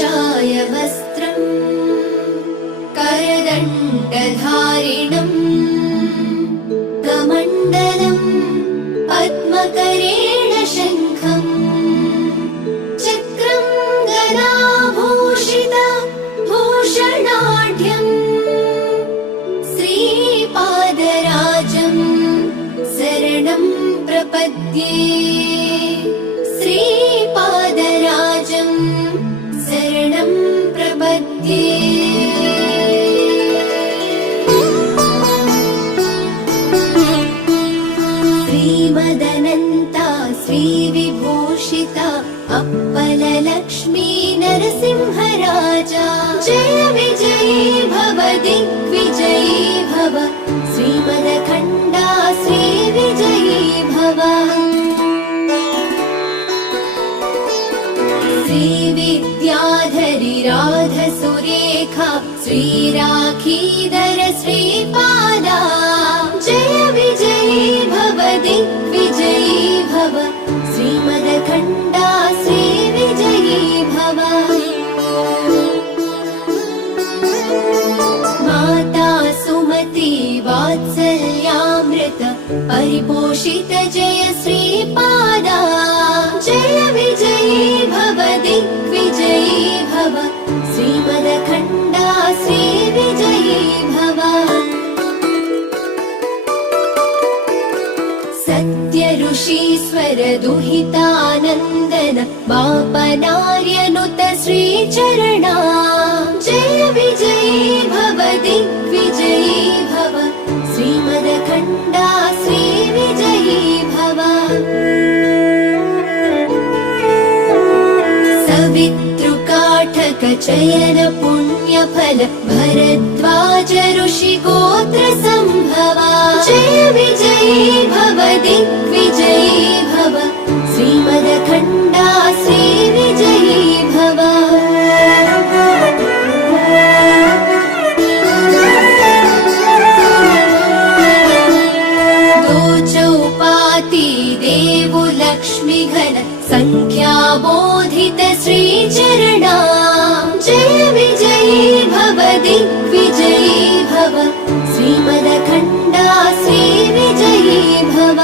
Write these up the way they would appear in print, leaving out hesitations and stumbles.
केशाय वस्त्रम् करदण्डधारिणम् कमण्डलम् पद्मकरेण शङ्खम् चक्रम् गदाभूषित भूषणाढ्यम् श्रीपादराजम् शरणं प्रपद्ये श्रीपादराजम् शरणं प्रपद्ये श्रीमदनन्ता श्रीविभूषिता अप्पललक्ष्मी नरसिंहराजा जय विजयी भव दिग्विजयी भव श्रीमदखण्डा श्रीविजयी भव श्रीविद्याधरी राधसुरेखा श्रीराखीधर श्रीपादा जय विजयी भव दिग्विजयी भव श्रीमदखण्डा श्रीविजयी भव माता सुमति वात्सल्यामृत परिपोषित जय श्रीपादा जय विजयी भव दिग्विजयी भव श्रीमदखण्डा श्रीविजयी भव सत्य ऋषीश्वर दुहितानन्दन बापनार्यनुत श्रीचरणा जय विजयी भव दिग्विजयी भव श्रीमदखण्डा श्रीविजयी भव सवितृकाठक चयन पुण्यफल भरद्वाज ऋषि गोत्र सम्भवा जय विजयी भव दिग्विजयी भव श्रीमदखण्डा श्रीविजयी भव दो चौपाती देवु लक्ष्मी घन संख्याबोधित श्रीचरणा जय विजयी भव दिग्विजयी भव श्रीमदखण्डा श्रीविजयी भव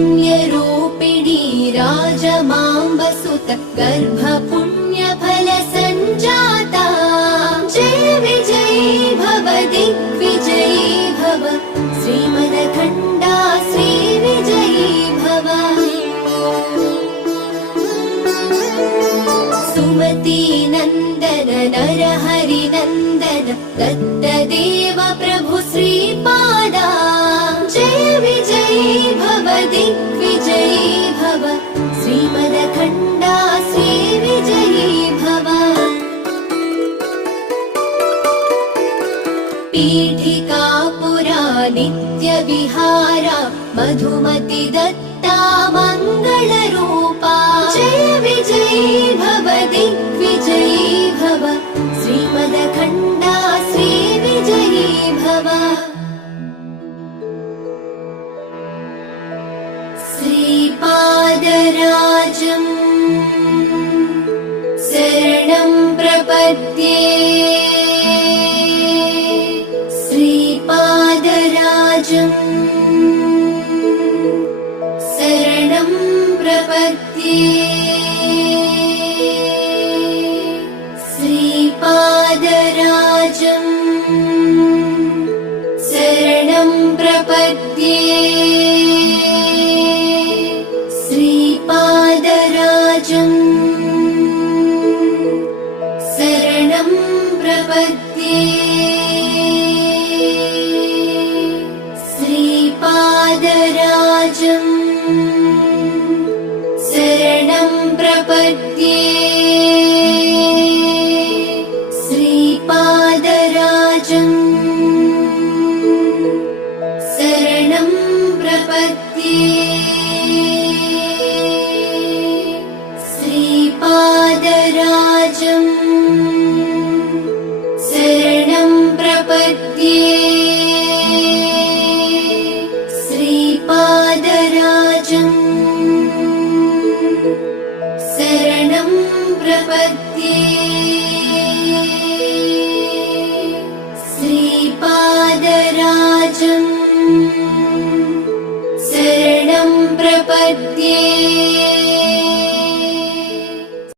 पुण्यरूपिणी राजमाम्बसुत गर्भपुण्यफल सञ्जाता जय विजयी भव दिग्विजयी भव श्रीमदखण्डा श्रीविजयी भव सुमती नन्दन नरहरि नन्दन दत्तदेव प्रभु श्रीपादा जय विजयी भव दिग्विजयी भव श्रीमदखण्डा श्रीविजयी भव पीठिकापुरा नित्यविहारा मधुमति दत्ता मङ्गलरूपा जय विजयी भव दिग्विजयी भव श्रीमदखण्डा श्रीविजयी भव श्रीपादराजम् शरणं प्रपद्ये श्रीपादराजम् शरणं प्रपद्ये श्रीपादराजम् शरणं प्रपद्ये श्रीपादराजम् शरणं प्रपद्ये श्रीपादराजम् शरणं प्रपद्ये श्रीपादराजम् शरणं प्रपद्ये श्रीपादराजम् शरणं प्रपद्ये श्रीपादराजम् प्रपद्ये श्रीपादराजं शरणं प्रपद्ये